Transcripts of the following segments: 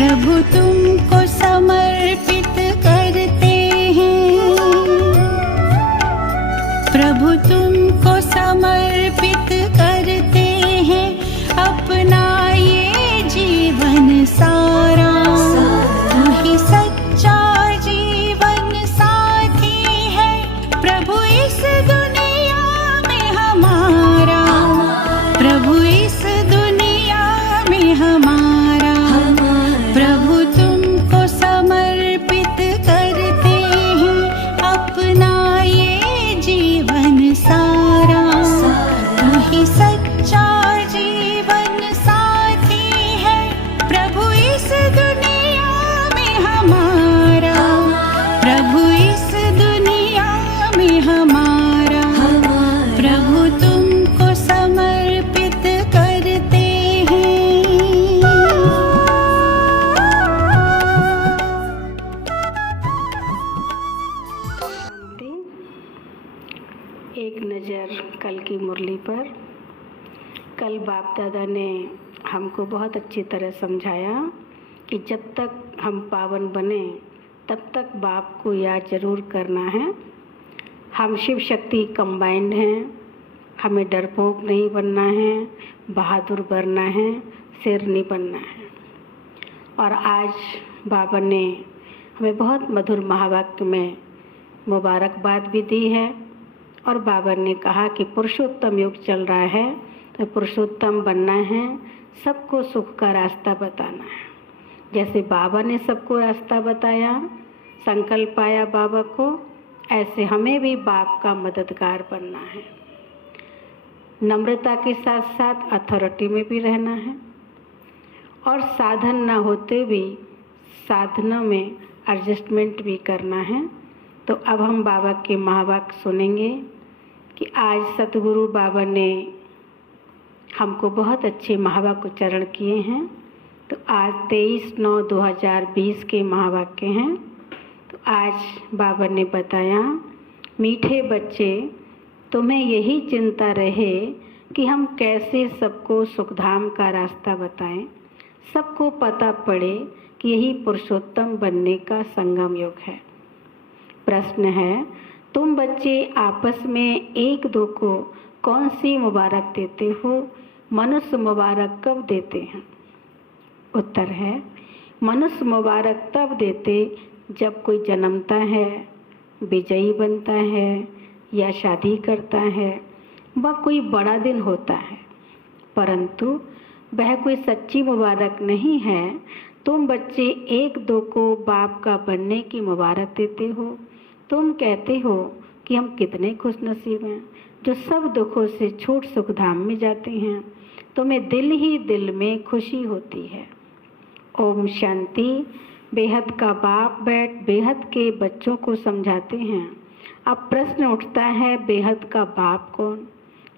प्रभु तुमको समर्पित करते हैं, प्रभु तुमको समर्पित करते हैं अपना ये जीवन सारा। तू ही सच्चा जीवन साथी है प्रभु इस दुनिया में हमारा, प्रभु इस दुनिया में हमारा। प्रभु तुमको समर्पित करते हैं अपना ये जीवन सारा। तू ही सच्चा जीवन साथी है प्रभु इस दुनिया में हमारा, प्रभु इस दुनिया में हमारा। प्रभु तुमको समर्पित करते हैं। एक नज़र कल की मुरली पर। कल बाप दादा ने हमको बहुत अच्छी तरह समझाया कि जब तक हम पावन बने तब तक बाप को याद जरूर करना है। हम शिव शक्ति कंबाइंड हैं, हमें डरपोक नहीं बनना है, बहादुर बनना है, शेर नहीं बनना है। और आज बाबा ने हमें बहुत मधुर महावाक्य में मुबारकबाद भी दी है। और बाबा ने कहा कि पुरुषोत्तम युग चल रहा है तो पुरुषोत्तम बनना है, सबको सुख का रास्ता बताना है। जैसे बाबा ने सबको रास्ता बताया, संकल्प पाया बाबा को, ऐसे हमें भी बाप का मददगार बनना है। नम्रता के साथ साथ अथॉरिटी में भी रहना है और साधन ना होते भी साधनों में एडजस्टमेंट भी करना है। तो अब हम बाबा के महावाक्य सुनेंगे कि आज सतगुरु बाबा ने हमको बहुत अच्छे महावाक्य उच्चारण किए हैं। तो आज 23/9/2020 के महावाक्य हैं। तो आज बाबा ने बताया, मीठे बच्चे तुम्हें यही चिंता रहे कि हम कैसे सबको सुखधाम का रास्ता बताएं। सबको पता पड़े कि यही पुरुषोत्तम बनने का संगम युग है। प्रश्न है, तुम बच्चे आपस में एक दो को कौन सी मुबारक देते हो? मनुष्य मुबारक कब देते हैं? उत्तर है, मनुष्य मुबारक तब देते जब कोई जन्मता है, विजयी बनता है या शादी करता है, वह कोई बड़ा दिन होता है। परंतु वह कोई सच्ची मुबारक नहीं है। तुम बच्चे एक दो को बाप का बनने की मुबारक देते हो। तुम कहते हो कि हम कितने खुशनसीब हैं जो सब दुखों से छूट सुखधाम में जाते हैं। तुम्हें दिल ही दिल में खुशी होती है। ओम शांति। बेहद का बाप बैठ बेहद के बच्चों को समझाते हैं। अब प्रश्न उठता है, बेहद का बाप कौन?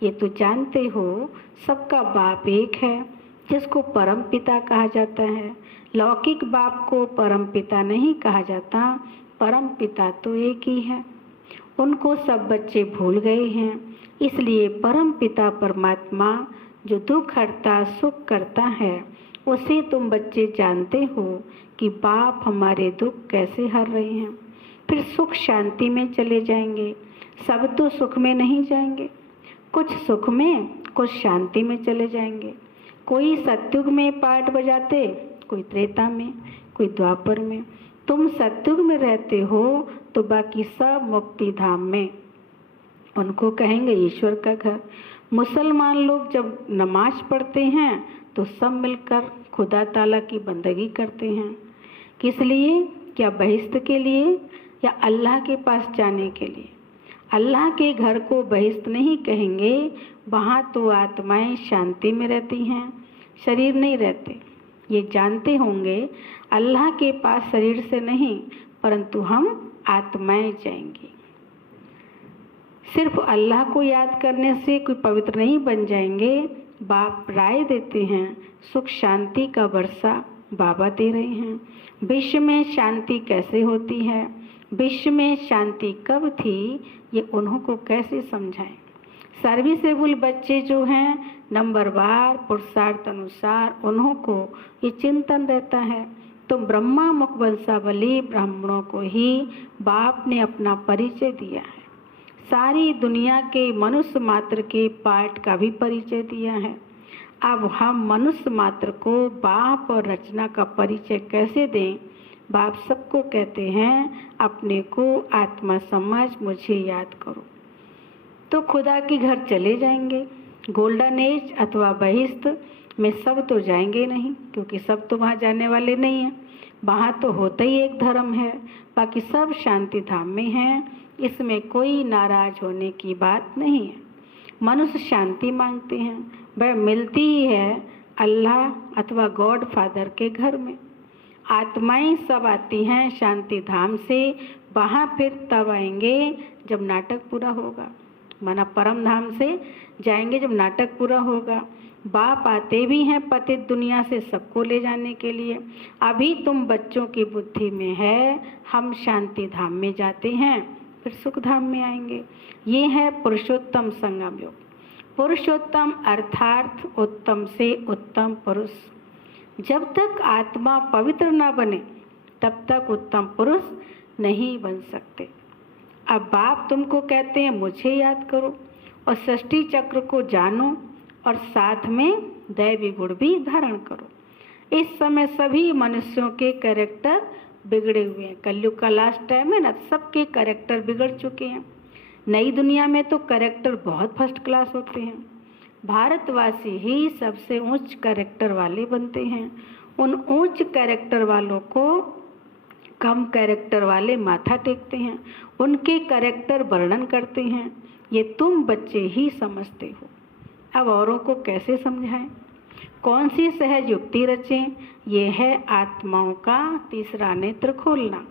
ये तो जानते हो सबका बाप एक है जिसको परम पिता कहा जाता है। लौकिक बाप को परम पिता नहीं कहा जाता, परम पिता तो एक ही है। उनको सब बच्चे भूल गए हैं। इसलिए परम पिता परमात्मा जो दुख हरता सुख करता है, उसे तुम बच्चे जानते हो कि बाप हमारे दुख कैसे हर रहे हैं। फिर सुख शांति में चले जाएंगे। सब तो सुख में नहीं जाएंगे, कुछ सुख में कुछ शांति में चले जाएंगे। कोई सतयुग में पाठ बजाते, कोई त्रेता में, कोई द्वापर में। तुम सतयुग में रहते हो तो बाकी सब मुक्ति धाम में। उनको कहेंगे ईश्वर का घर। मुसलमान लोग जब नमाज पढ़ते हैं तो सब मिलकर खुदा ताला की बंदगी करते हैं। किस लिए? क्या बहिश्त के लिए या अल्लाह के पास जाने के लिए? अल्लाह के घर को बहिश्त नहीं कहेंगे, वहाँ तो आत्माएं शांति में रहती हैं, शरीर नहीं रहते। ये जानते होंगे अल्लाह के पास शरीर से नहीं परंतु हम आत्माएं जाएंगी। सिर्फ अल्लाह को याद करने से कोई पवित्र नहीं बन जाएंगे। बाप राय देते हैं, सुख शांति का वर्षा बाबा दे रहे हैं। विश्व में शांति कैसे होती है, विश्व में शांति कब थी, ये उन्हों को कैसे समझाएं। सर्विसेबल बच्चे जो हैं नंबरवार पुरुषार्थ अनुसार उन्हों को ये चिंतन रहता है तो ब्रह्मा मुख वंशावली ब्राह्मणों को ही बाप ने अपना परिचय दिया है। सारी दुनिया के मनुष्य मात्र के पार्ट का भी परिचय दिया है। अब हम मनुष्य मात्र को बाप और रचना का परिचय कैसे दें? बाप सबको कहते हैं अपने को आत्मा समझ, मुझे याद करो। तो खुदा के घर चले जाएंगे। गोल्डन एज अथवा बहिश्त में सब तो जाएंगे नहीं, क्योंकि सब तो वहाँ जाने वाले नहीं हैं। वहाँ तो होता ही एक धर्म है, बाकी सब शांति धाम में हैं। इसमें कोई नाराज होने की बात नहीं है। मनुष्य शांति मांगते हैं, वह मिलती ही है अल्लाह अथवा गॉड फादर के घर में। आत्माएं सब आती हैं शांति धाम से, वहाँ फिर तब आएंगे जब नाटक पूरा होगा। माना परम धाम से जाएंगे जब नाटक पूरा होगा। बाप आते भी हैं पतित दुनिया से सबको ले जाने के लिए। अभी तुम बच्चों की बुद्धि में है हम शांति धाम में जाते हैं, फिर सुख धाम में आएंगे। ये है पुरुषोत्तम संगम योग। पुरुषोत्तम अर्थात उत्तम से उत्तम पुरुष। जब तक आत्मा पवित्र न बने तब तक उत्तम पुरुष नहीं बन सकते। अब बाप तुमको कहते हैं मुझे याद करो और सृष्टि चक्र को जानो और साथ में दैवी गुण भी धारण करो। इस समय सभी मनुष्यों के कैरेक्टर बिगड़े हुए हैं। कलयुग का लास्ट टाइम है ना, सबके कैरेक्टर बिगड़ चुके हैं। नई दुनिया में तो कैरेक्टर बहुत फर्स्ट क्लास होते हैं। भारतवासी ही सबसे उच्च कैरेक्टर वाले बनते हैं। उन उच्च कैरेक्टर वालों को कम कैरेक्टर वाले माथा टेकते हैं, उनके कैरेक्टर वर्णन करते हैं। ये तुम बच्चे ही समझते हो, अब औरों को कैसे समझाएं? कौन सी सहज युक्ति रचें? ये है आत्माओं का तीसरा नेत्र खोलना।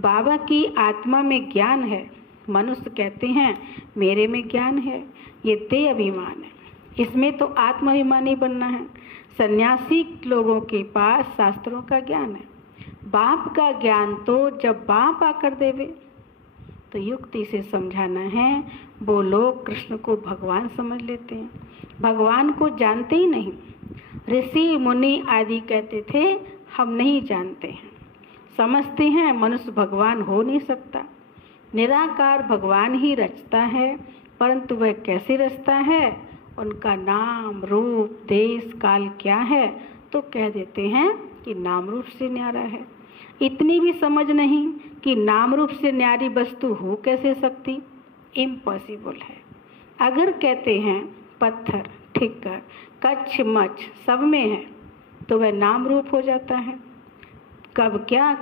बाबा की आत्मा में ज्ञान है। मनुष्य कहते हैं मेरे में ज्ञान है, ये देह अभिमान है। इसमें तो आत्माभिमानी बनना है। सन्यासी लोगों के पास शास्त्रों का ज्ञान है। बाप का ज्ञान तो जब बाप आकर देवे तो युक्ति से समझाना है। वो लोग कृष्ण को भगवान समझ लेते हैं, भगवान को जानते ही नहीं। ऋषि मुनि आदि कहते थे हम नहीं जानते हैं, समझते हैं मनुष्य भगवान हो नहीं सकता। निराकार भगवान ही रचता है, परंतु वह कैसे रचता है, उनका नाम रूप देश काल क्या है, तो कह देते हैं कि नाम रूप से न्यारा है। इतनी भी समझ नहीं कि नाम रूप से न्यारी वस्तु हो कैसे सकती, इम्पॉसिबल है। अगर कहते हैं पत्थर ठिक्कर कच्छ मच्छ सब में है तो वह नाम रूप हो जाता है। कब क्या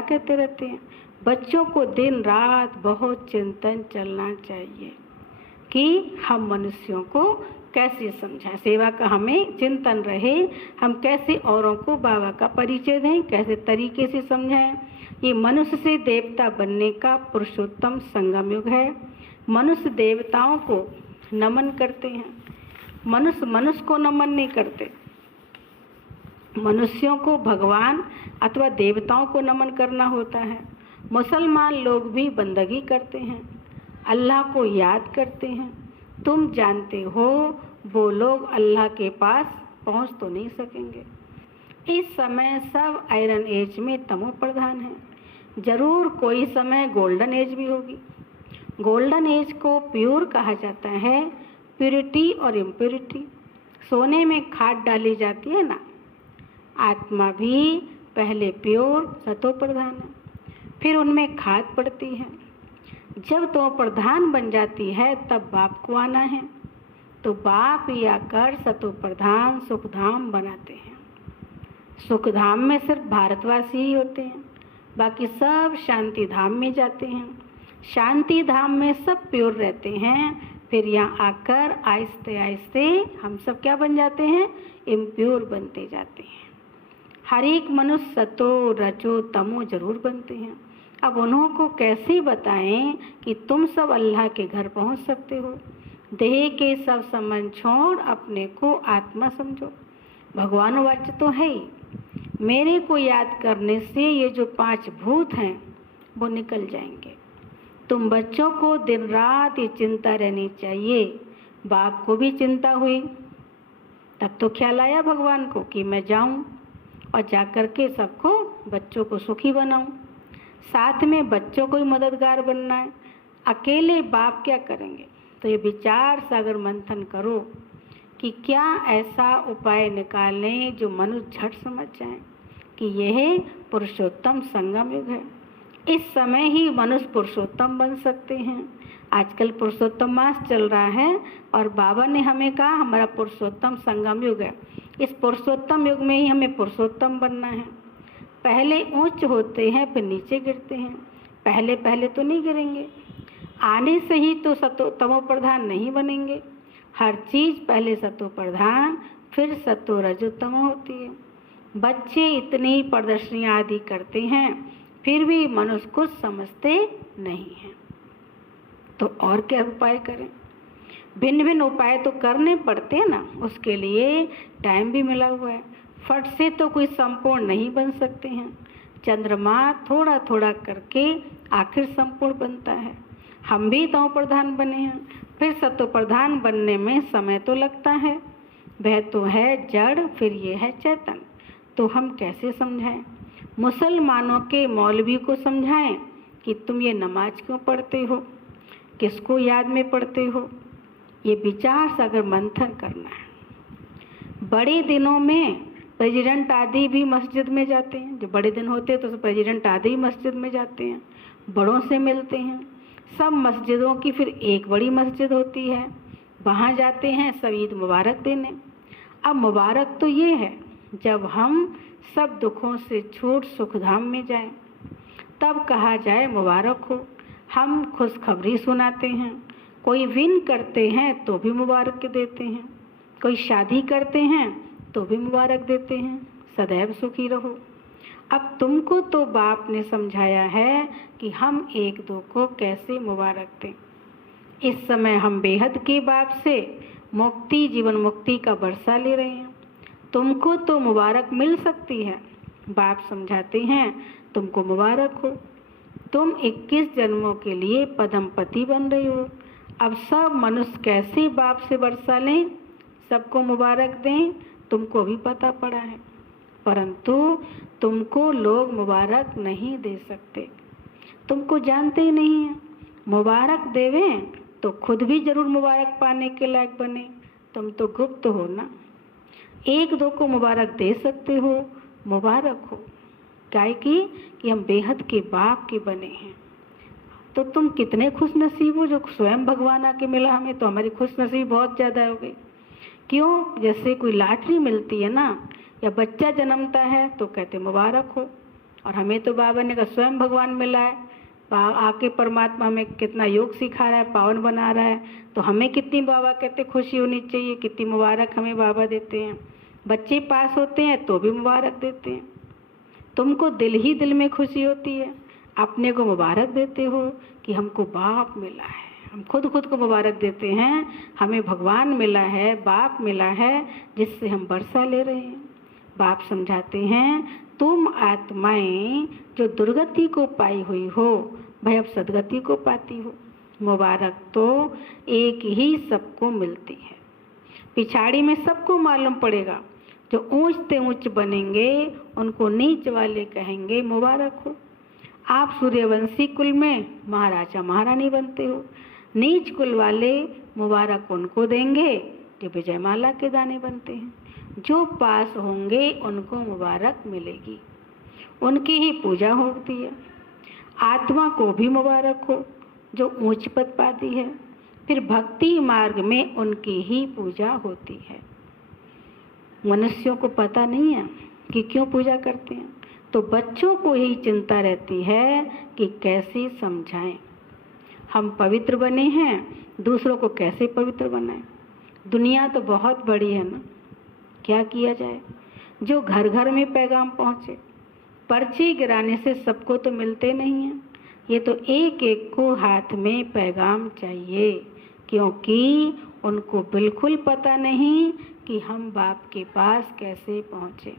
कहते रहते हैं। बच्चों को दिन रात बहुत चिंतन चलना चाहिए कि हम मनुष्यों को कैसे समझाएं। सेवा का हमें चिंतन रहे, हम कैसे औरों को बाबा का परिचय दें, कैसे तरीके से समझाएं। ये मनुष्य से देवता बनने का पुरुषोत्तम संगम युग है। मनुष्य देवताओं को नमन करते हैं, मनुष्य को नमन नहीं करते। मनुष्यों को भगवान अथवा देवताओं को नमन करना होता है। मुसलमान लोग भी बंदगी करते हैं, अल्लाह को याद करते हैं। तुम जानते हो वो लोग अल्लाह के पास पहुंच तो नहीं सकेंगे। इस समय सब आयरन एज में तमो प्रधान है। जरूर कोई समय गोल्डन एज भी होगी। गोल्डन एज को प्योर कहा जाता है, प्योरिटी और इम्प्योरिटी। सोने में खाद डाली जाती है ना, आत्मा भी पहले प्योर सतो प्रधान है, फिर उनमें खाद पड़ती है। जब तो प्रधान बन जाती है तब बाप को आना है, तो बाप ही आकर सतो प्रधान सुखधाम बनाते हैं। सुखधाम में सिर्फ भारतवासी ही होते हैं, बाकी सब शांति धाम में जाते हैं। शांति धाम में सब प्योर रहते हैं, फिर यहाँ आकर आहिस्ते आहिस्ते हम सब क्या बन जाते हैं, इम्प्योर बनते जाते हैं। हर एक मनुष्य सतो रजो तमो जरूर बनते हैं। अब उन्हों को कैसे बताएं कि तुम सब अल्लाह के घर पहुंच सकते हो। देह के सब संबंध छोड़ अपने को आत्मा समझो। भगवान वाच्य तो है ही। मेरे को याद करने से ये जो 5 भूत हैं वो निकल जाएंगे। तुम बच्चों को दिन रात ये चिंता रहनी चाहिए। बाप को भी चिंता हुई, तब तो ख्याल आया भगवान को कि मैं जाऊं और जाकर के सबको बच्चों को सुखी बनाऊं, साथ में बच्चों को ही मददगार बनना है। अकेले बाप क्या करेंगे? तो ये विचार सागर मंथन करो कि क्या ऐसा उपाय निकालें जो मनुष्य झट समझ जाए कि यह पुरुषोत्तम संगम युग है। इस समय ही मनुष्य पुरुषोत्तम बन सकते हैं। आजकल पुरुषोत्तम मास चल रहा है और बाबा ने हमें कहा हमारा पुरुषोत्तम संगम युग है। इस पुरुषोत्तम युग में ही हमें पुरुषोत्तम बनना है। पहले ऊंच होते हैं फिर नीचे गिरते हैं, पहले तो नहीं गिरेंगे। आने से ही तो सतो तमो प्रधान नहीं बनेंगे। हर चीज़ पहले सतो प्रधान फिर सतो रजो तमो होती है। बच्चे इतनी प्रदर्शनियाँ आदि करते हैं फिर भी मनुष्य कुछ समझते नहीं हैं। तो और क्या उपाय करें? भिन्न भिन्न उपाय तो करने पड़ते हैं ना, उसके लिए टाइम भी मिला हुआ है। फट से तो कोई संपूर्ण नहीं बन सकते हैं। चंद्रमा थोड़ा थोड़ा करके आखिर संपूर्ण बनता है। हम भी तमो प्रधान बने हैं, फिर सतो प्रधान बनने में समय तो लगता है। वह तो है जड़, फिर ये है चेतन। तो हम कैसे समझाएं? मुसलमानों के मौलवी को समझाएं कि तुम ये नमाज क्यों पढ़ते हो, किसको याद में पढ़ते हो? ये विचार सागर मंथन करना है। बड़े दिनों में प्रेसिडेंट आदि भी मस्जिद में जाते हैं। जो बड़े दिन होते हैं तो प्रेसिडेंट आदि ही मस्जिद में जाते हैं, बड़ों से मिलते हैं। सब मस्जिदों की फिर एक बड़ी मस्जिद होती है, वहाँ जाते हैं सब ईद मुबारक देने। अब मुबारक तो ये है जब हम सब दुखों से छूट सुखधाम में जाएं, तब कहा जाए मुबारक हो। हम खुशखबरी सुनाते हैं, कोई विन करते हैं तो भी मुबारक देते हैं, कोई शादी करते हैं तो भी मुबारक देते हैं, सदैव सुखी रहो। अब तुमको तो बाप ने समझाया है कि हम एक दो को कैसे मुबारक दें। इस समय हम बेहद के बाप से मुक्ति, जीवन मुक्ति का बरसा ले रहे हैं। तुमको तो मुबारक मिल सकती है। बाप समझाते हैं तुमको मुबारक हो, तुम 21 जन्मों के लिए पद्मपति बन रहे हो। अब सब मनुष्य कैसे बाप से बरसा लें, सबको मुबारक दें, तुमको भी पता पड़ा है। परंतु तुमको लोग मुबारक नहीं दे सकते, तुमको जानते ही नहीं हैं। मुबारक देवें तो खुद भी जरूर मुबारक पाने के लायक बने। तुम तो गुप्त हो ना, एक दो को मुबारक दे सकते हो, मुबारक हो। क्या कि हम बेहद के बाप के बने हैं। तो तुम कितने खुश नसीब हो जो स्वयं भगवान आके मिला हमें, तो हमारी खुश नसीब बहुत ज़्यादा हो गई। क्यों? जैसे कोई लॉटरी मिलती है ना, या बच्चा जन्मता है तो कहते मुबारक हो। और हमें तो बाबा ने कहा स्वयं भगवान मिला है, आके परमात्मा हमें कितना योग सिखा रहा है, पावन बना रहा है, तो हमें कितनी बाबा कहते खुशी होनी चाहिए, कितनी मुबारक हमें बाबा देते हैं। बच्चे पास होते हैं तो भी मुबारक देते हैं। तुमको दिल ही दिल में खुशी होती है, अपने को मुबारक देते हो कि हमको बाप मिला है। हम खुद को मुबारक देते हैं, हमें भगवान मिला है, बाप मिला है, जिससे हम बरसा ले रहे हैं। बाप समझाते हैं तुम आत्माएं जो दुर्गति को पाई हुई हो, भाई अब सदगति को पाती हो। मुबारक तो एक ही सबको मिलती है, पिछाड़ी में सबको मालूम पड़ेगा। जो ऊंच ते ऊंच बनेंगे उनको नीच वाले कहेंगे मुबारक हो। आप सूर्यवंशी कुल में महाराजा महारानी बनते हो, नीच कुल वाले मुबारक उनको देंगे जो विजयमाला के दाने बनते हैं। जो पास होंगे उनको मुबारक मिलेगी, उनकी ही पूजा होती है। आत्मा को भी मुबारक हो जो ऊंच पद पाती है, फिर भक्ति मार्ग में उनकी ही पूजा होती है। मनुष्यों को पता नहीं है कि क्यों पूजा करते हैं, तो बच्चों को ही चिंता रहती है कि कैसे समझाएं। हम पवित्र बने हैं, दूसरों को कैसे पवित्र बनाएं। दुनिया तो बहुत बड़ी है ना, क्या किया जाए। जो घर घर में पैगाम पहुँचे, पर्ची गिराने से सबको तो मिलते नहीं हैं। ये तो एक एक को हाथ में पैगाम चाहिए, क्योंकि उनको बिल्कुल पता नहीं कि हम बाप के पास कैसे पहुँचे।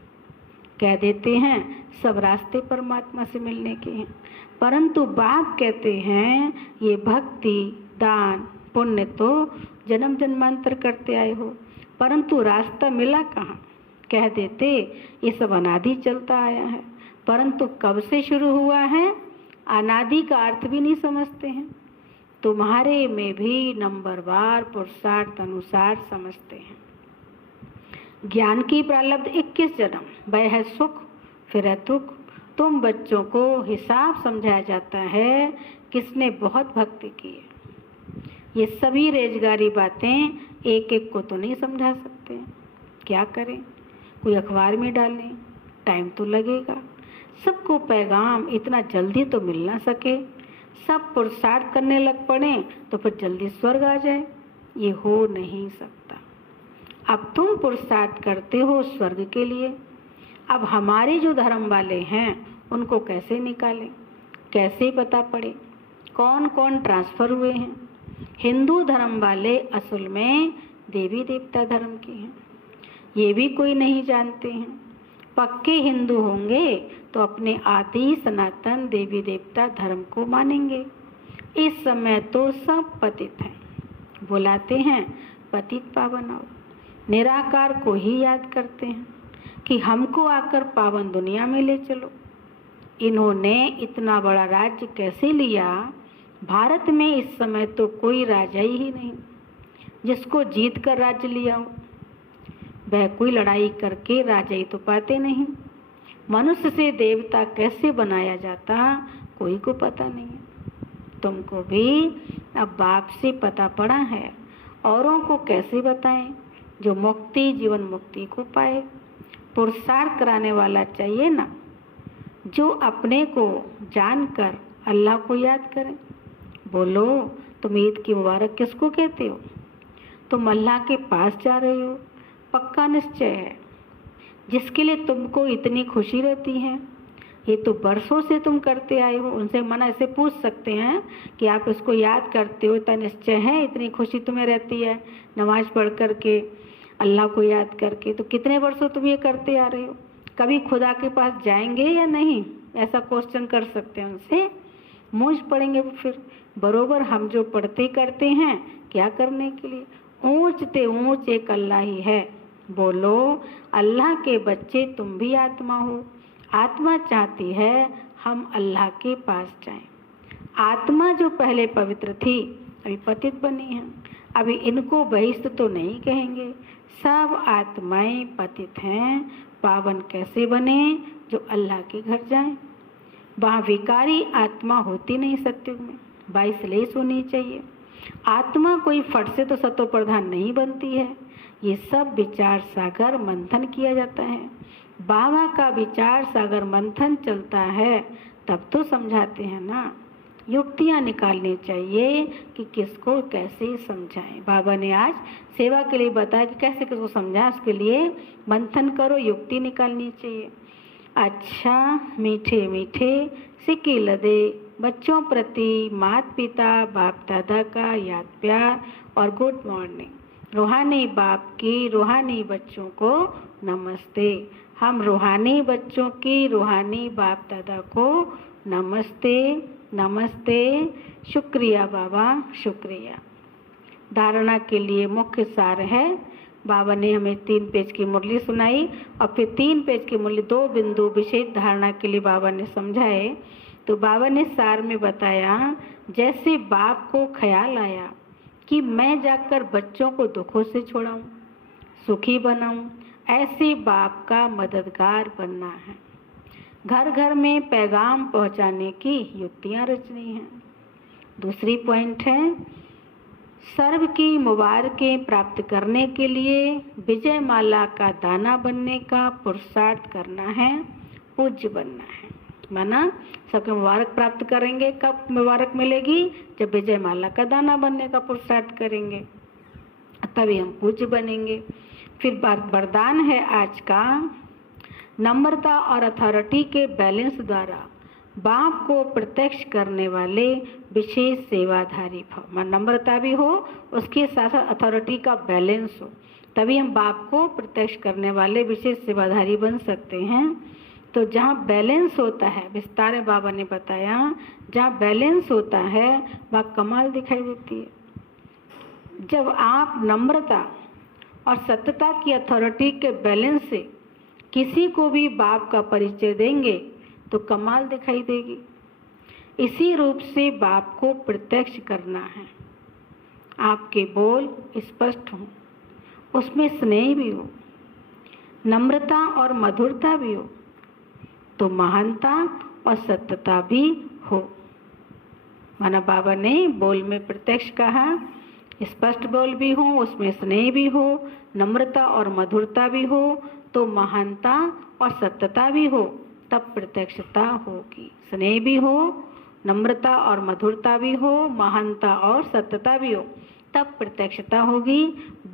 कह देते हैं सब रास्ते परमात्मा से मिलने के हैं, परंतु बाप कहते हैं ये भक्ति दान पुण्य तो जन्म जन्मांतर करते आए हो, परंतु रास्ता मिला कहाँ। कह देते ये सब अनादि चलता आया है, परंतु कब से शुरू हुआ है अनादि का अर्थ भी नहीं समझते हैं। तुम्हारे में भी नंबरवार पुरुषार्थ अनुसार समझते हैं। ज्ञान की प्रारब्ध 21 जन्म, वह है सुख फिर है दुख। तुम बच्चों को हिसाब समझाया जाता है किसने बहुत भक्ति की है। ये सभी रेजगारी बातें एक एक को तो नहीं समझा सकते, क्या करें, कोई अखबार में डालें, टाइम तो लगेगा। सबको पैगाम इतना जल्दी तो मिल ना सके, सब पुरुषार्थ करने लग पड़े तो फिर जल्दी स्वर्ग आ जाए, ये हो नहीं सकता। अब तुम पुरुषार्थ करते हो स्वर्ग के लिए, अब हमारे जो धर्म वाले हैं उनको कैसे निकालें, कैसे पता पड़े कौन कौन ट्रांसफ़र हुए हैं। हिंदू धर्म वाले असल में देवी देवता धर्म के हैं, ये भी कोई नहीं जानते हैं। पक्के हिंदू होंगे तो अपने आदि सनातन देवी देवता धर्म को मानेंगे। इस समय तो सब पतित हैं, बुलाते हैं पतित पावन आओ, निराकार को ही याद करते हैं कि हमको आकर पावन दुनिया में ले चलो। इन्होंने इतना बड़ा राज्य कैसे लिया? भारत में इस समय तो कोई राजा ही नहीं जिसको जीत कर राज्य लिया हो। वह कोई लड़ाई करके राजा ही तो पाते नहीं। मनुष्य से देवता कैसे बनाया जाता कोई को पता नहीं है। तुमको भी अब बाप से पता पड़ा है, औरों को कैसे बताएं जो मुक्ति जीवन मुक्ति को पाए। पुरुषार्थ कराने वाला चाहिए ना, जो अपने को जानकर अल्लाह को याद करें। बोलो तुम ईद की मुबारक किसको कहते हो? तुम अल्लाह के पास जा रहे हो, पक्का निश्चय है। जिसके लिए तुमको इतनी खुशी रहती है, ये तो बरसों से तुम करते आए हो। उनसे मना ऐसे पूछ सकते हैं कि आप इसको याद करते हो, इतना निश्चय है, इतनी खुशी तुम्हें रहती है नमाज पढ़ करके, अल्लाह को याद करके, तो कितने वर्षों तुम ये करते आ रहे हो? कभी खुदा के पास जाएंगे या नहीं, ऐसा क्वेश्चन कर सकते हैं उनसे। मूंझ पड़ेंगे वो फिर। बरोबर हम जो पढ़ते करते हैं, क्या करने के लिए? ऊंचते ऊंच एक अल्लाह ही है। बोलो अल्लाह के बच्चे तुम भी आत्मा हो। आत्मा चाहती है हम अल्लाह के पास जाएं। आत्मा जो पहले पवित्र थी अभी पतित बनी है। अभी इनको बहिष्ठ तो नहीं कहेंगे, सब आत्माएं पतित हैं। पावन कैसे बने? जो अल्लाह के घर जाएं। वहाँ विकारी आत्मा होती नहीं सत्युग में, 22 लेस होनी चाहिए। आत्मा कोई फट से तो सतो प्रधान नहीं बनती है। ये सब विचार सागर मंथन किया जाता है। बाबा का विचार सागर मंथन चलता है तब तो समझाते हैं ना। युक्तियाँ निकालनी चाहिए कि किसको कैसे समझाएं। बाबा ने आज सेवा के लिए बताया कि कैसे किसको समझाएं, उसके लिए मंथन करो, युक्ति निकालनी चाहिए। अच्छा मीठे मीठे सिक्के लदे बच्चों प्रति माता पिता बाप दादा का याद प्यार और गुड मॉर्निंग। रूहानी बाप की रूहानी बच्चों को नमस्ते। हम रूहानी बच्चों की रूहानी बाप दादा को नमस्ते नमस्ते। शुक्रिया बाबा, शुक्रिया। धारणा के लिए मुख्य सार है, बाबा ने हमें 3 पेज की मुरली सुनाई और फिर 3 पेज की मुरली 2 बिंदु विशेष धारणा के लिए बाबा ने समझाए। तो बाबा ने सार में बताया, जैसे बाप को ख्याल आया कि मैं जाकर बच्चों को दुखों से छुड़ाऊं, सुखी बनाऊं, ऐसे बाप का मददगार बनना है। घर घर में पैगाम पहुंचाने की युक्तियां रचनी हैं। दूसरी पॉइंट है, सर्व की मुबारकें प्राप्त करने के लिए विजय माला का दाना बनने का पुरुषार्थ करना है, पूज्य बनना है। माना सबके मुबारक प्राप्त करेंगे। कब मुबारक मिलेगी? जब विजय माला का दाना बनने का पुरुषार्थ करेंगे, तभी हम पूज्य बनेंगे। फिर वरदान है आज का, नम्रता और अथॉरिटी के बैलेंस द्वारा बाप को प्रत्यक्ष करने वाले विशेष सेवाधारी भव। नम्रता भी हो, उसके साथ साथ अथॉरिटी का बैलेंस हो, तभी हम बाप को प्रत्यक्ष करने वाले विशेष सेवाधारी बन सकते हैं। तो जहाँ बैलेंस होता है, विस्तार में बाबा ने बताया, जहाँ बैलेंस होता है वहाँ कमाल दिखाई देती है। जब आप नम्रता और सत्यता की अथॉरिटी के बैलेंस से किसी को भी बाप का परिचय देंगे तो कमाल दिखाई देगी। इसी रूप से बाप को प्रत्यक्ष करना है। आपके बोल स्पष्ट हों, उसमें स्नेह भी हो, नम्रता और मधुरता भी हो, तो महानता और सत्यता भी हो। माना बाबा ने बोल में प्रत्यक्ष कहा, स्पष्ट बोल भी हो, उसमें स्नेह भी हो, नम्रता और मधुरता भी हो, तो महानता और सत्यता भी हो, तब प्रत्यक्षता होगी। स्नेह भी हो, नम्रता और मधुरता भी हो, महानता और सत्यता भी हो, तब प्रत्यक्षता होगी।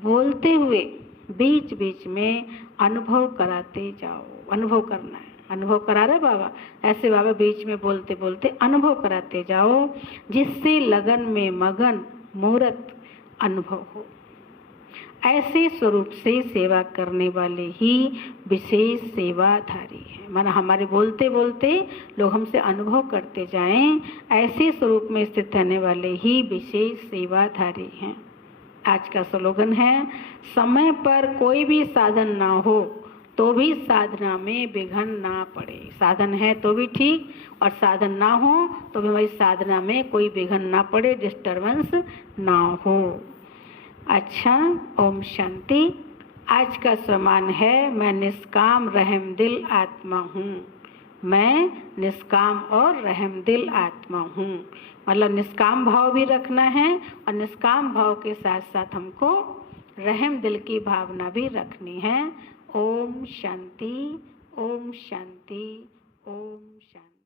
बोलते हुए बीच बीच में अनुभव कराते जाओ। अनुभव करना है, अनुभव करा रहे बाबा, ऐसे बाबा बीच में बोलते बोलते अनुभव कराते जाओ, जिससे लगन में मगन मूर्त अनुभव हो। ऐसे स्वरूप से सेवा करने वाले ही विशेष सेवाधारी हैं। माना हमारे बोलते बोलते लोग हमसे अनुभव करते जाएं, ऐसे स्वरूप में स्थित रहने वाले ही विशेष सेवाधारी हैं। आज का स्लोगन है, समय पर कोई भी साधन ना हो तो भी साधना में विघ्न ना पड़े। साधन है तो भी ठीक, और साधन ना हो तो भी हमारी साधना में कोई विघ्न ना पड़े, डिस्टर्बेंस ना हो। अच्छा, ओम शांति। आज का सम्मान है, मैं निष्काम रहम दिल आत्मा हूँ। मैं निष्काम और रहम दिल आत्मा हूँ। मतलब निष्काम भाव भी रखना है, और निष्काम भाव के साथ साथ हमको रहम दिल की भावना भी रखनी है। ओम शांति, ओम शांति, ओम शांति।